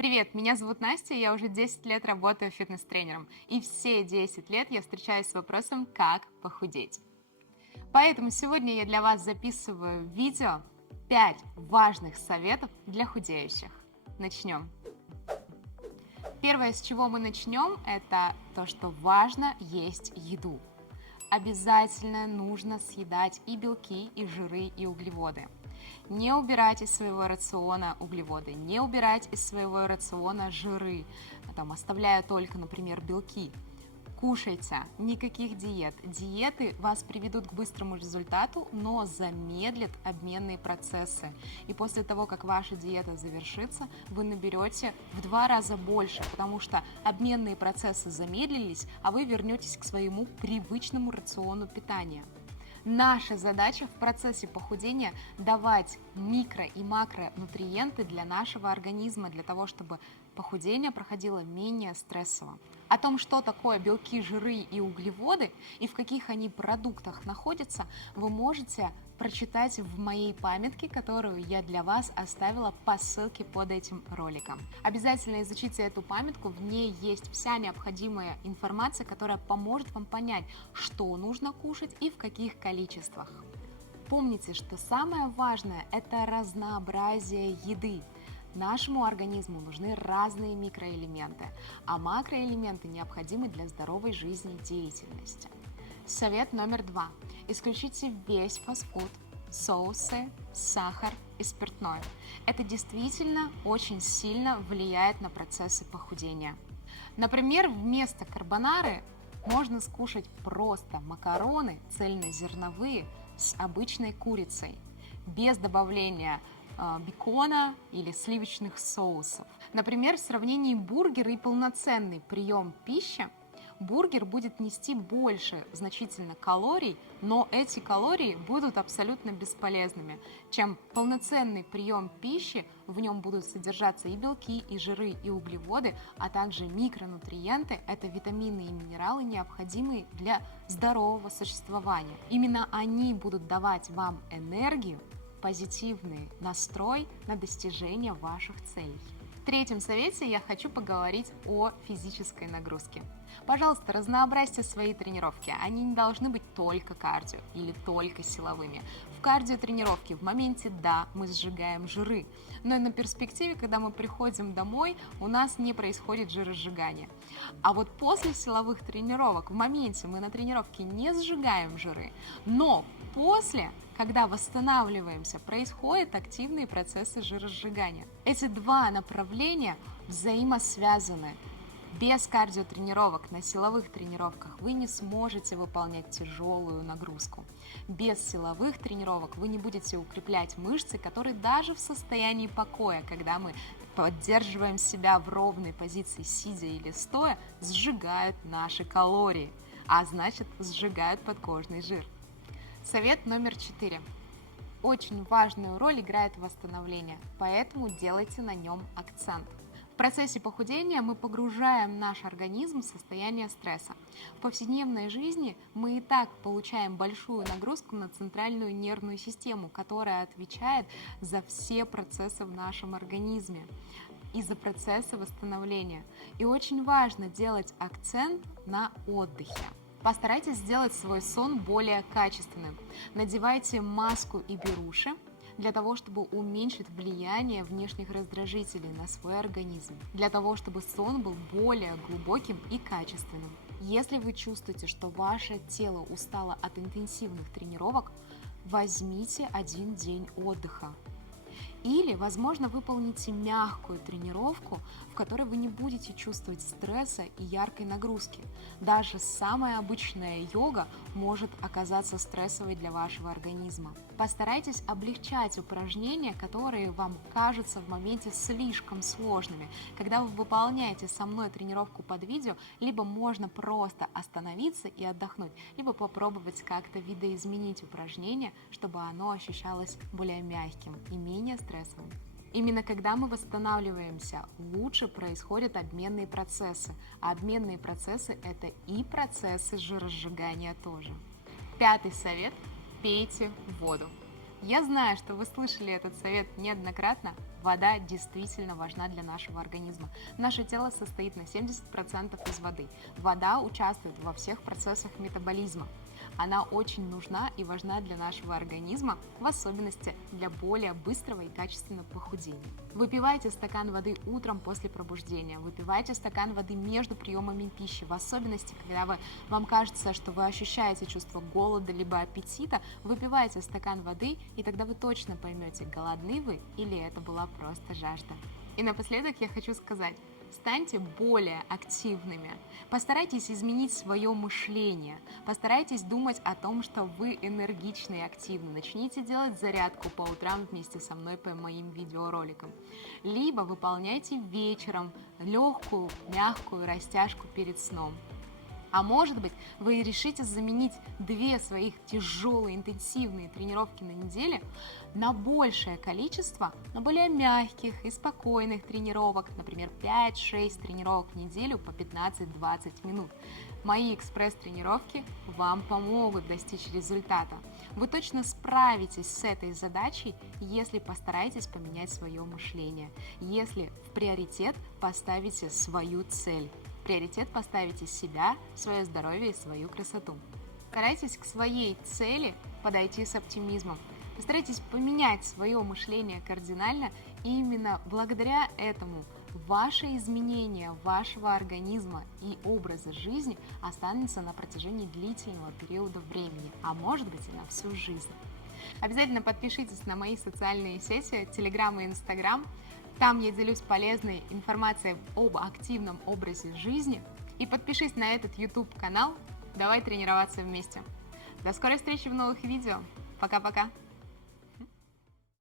Привет, меня зовут Настя, я уже 10 лет работаю фитнес-тренером, и все 10 лет я встречаюсь с вопросом, как похудеть. Поэтому сегодня я для вас записываю видео 5 важных советов для худеющих. Начнем. Первое, с чего мы начнем, это то, что важно есть еду. Обязательно нужно съедать и белки, и жиры, и углеводы. Не убирать из своего рациона углеводы, не убирать из своего рациона жиры, оставляя только, например, белки. Кушайте, никаких диет. Диеты вас приведут к быстрому результату, но замедлят обменные процессы. И после того, как ваша диета завершится, вы наберете в 2 раза больше, потому что обменные процессы замедлились, а вы вернетесь к своему привычному рациону питания. Наша задача в процессе похудения давать микро- и макронутриенты для нашего организма, для того, чтобы похудение проходило менее стрессово. О том, что такое белки, жиры и углеводы и в каких они продуктах находятся, вы можете прочитать в моей памятке, которую я для вас оставила по ссылке под этим роликом. Обязательно изучите эту памятку, в ней есть вся необходимая информация, которая поможет вам понять, что нужно кушать и в каких количествах. Помните, что самое важное – это разнообразие еды. Нашему организму нужны разные микроэлементы, а макроэлементы необходимы для здоровой жизнедеятельности. Совет номер 2. Исключите весь фастфуд, соусы, сахар и спиртное. Это действительно очень сильно влияет на процессы похудения. Например, вместо карбонары можно скушать просто макароны цельнозерновые с обычной курицей, без добавления бекона или сливочных соусов. Например, в сравнении бургера и полноценный прием пищи, бургер будет нести больше значительно калорий, но эти калории будут абсолютно бесполезными, чем полноценный прием пищи, в нем будут содержаться и белки, и жиры, и углеводы, а также микронутриенты, это витамины и минералы, необходимые для здорового существования. Именно они будут давать вам энергию, позитивный настрой на достижение ваших целей. В третьем совете я хочу поговорить о физической нагрузке. Пожалуйста, разнообразьте свои тренировки. Они не должны быть только кардио или только силовыми. В кардиотренировке в моменте, да, мы сжигаем жиры, но на перспективе, когда мы приходим домой, у нас не происходит жиросжигание. А вот после силовых тренировок, в моменте мы на тренировке не сжигаем жиры, но после, когда восстанавливаемся, происходят активные процессы жиросжигания. Эти два направления взаимосвязаны. Без кардиотренировок на силовых тренировках вы не сможете выполнять тяжелую нагрузку. Без силовых тренировок вы не будете укреплять мышцы, которые даже в состоянии покоя, когда мы поддерживаем себя в ровной позиции, сидя или стоя, сжигают наши калории, а значит сжигают подкожный жир. Совет номер 4. Очень важную роль играет восстановление, поэтому делайте на нем акцент. В процессе похудения мы погружаем наш организм в состояние стресса. В повседневной жизни мы и так получаем большую нагрузку на центральную нервную систему, которая отвечает за все процессы в нашем организме и за процессы восстановления. И очень важно делать акцент на отдыхе. Постарайтесь сделать свой сон более качественным. Надевайте маску и беруши для того, чтобы уменьшить влияние внешних раздражителей на свой организм, для того, чтобы сон был более глубоким и качественным. Если вы чувствуете, что ваше тело устало от интенсивных тренировок, возьмите один день отдыха. Или, возможно, выполните мягкую тренировку, в которой вы не будете чувствовать стресса и яркой нагрузки. Даже самая обычная йога может оказаться стрессовой для вашего организма. Постарайтесь облегчать упражнения, которые вам кажутся в моменте слишком сложными. Когда вы выполняете со мной тренировку под видео, либо можно просто остановиться и отдохнуть, либо попробовать как-то видоизменить упражнение, чтобы оно ощущалось более мягким и менее стрессовым. Именно когда мы восстанавливаемся, лучше происходят обменные процессы. А обменные процессы – это и процессы жиросжигания тоже. 5-й совет – пейте воду. Я знаю, что вы слышали этот совет неоднократно, Вода действительно важна для нашего организма. Наше тело состоит на 70% из воды. Вода участвует во всех процессах метаболизма. Она очень нужна и важна для нашего организма, в особенности для более быстрого и качественного похудения. Выпивайте стакан воды утром после пробуждения, выпивайте стакан воды между приемами пищи, в особенности, когда вам кажется, что вы ощущаете чувство голода либо аппетита, выпивайте стакан воды, и тогда вы точно поймете, голодны вы или это была просто жажда. И напоследок я хочу сказать, станьте более активными. Постарайтесь изменить свое мышление. Постарайтесь думать о том, что вы энергичны и активны. Начните делать зарядку по утрам вместе со мной по моим видеороликам. Либо выполняйте вечером легкую, мягкую растяжку перед сном. А может быть, вы решите заменить 2 своих тяжелые, интенсивные тренировки на неделе на большее количество, на более мягких и спокойных тренировок, например, 5-6 тренировок в неделю по 15-20 минут. Мои экспресс-тренировки вам помогут достичь результата. Вы точно справитесь с этой задачей, если постараетесь поменять свое мышление, если в приоритет поставите свою цель. В приоритет поставите себя, свое здоровье и свою красоту. Старайтесь к своей цели подойти с оптимизмом. Постарайтесь поменять свое мышление кардинально, и именно благодаря этому ваше изменение вашего организма и образа жизни останется на протяжении длительного периода времени, а может быть и на всю жизнь. Обязательно подпишитесь на мои социальные сети, Telegram и Instagram. Там я делюсь полезной информацией об активном образе жизни. И подпишись на этот YouTube-канал. Давай тренироваться вместе. До скорой встречи в новых видео. Пока-пока.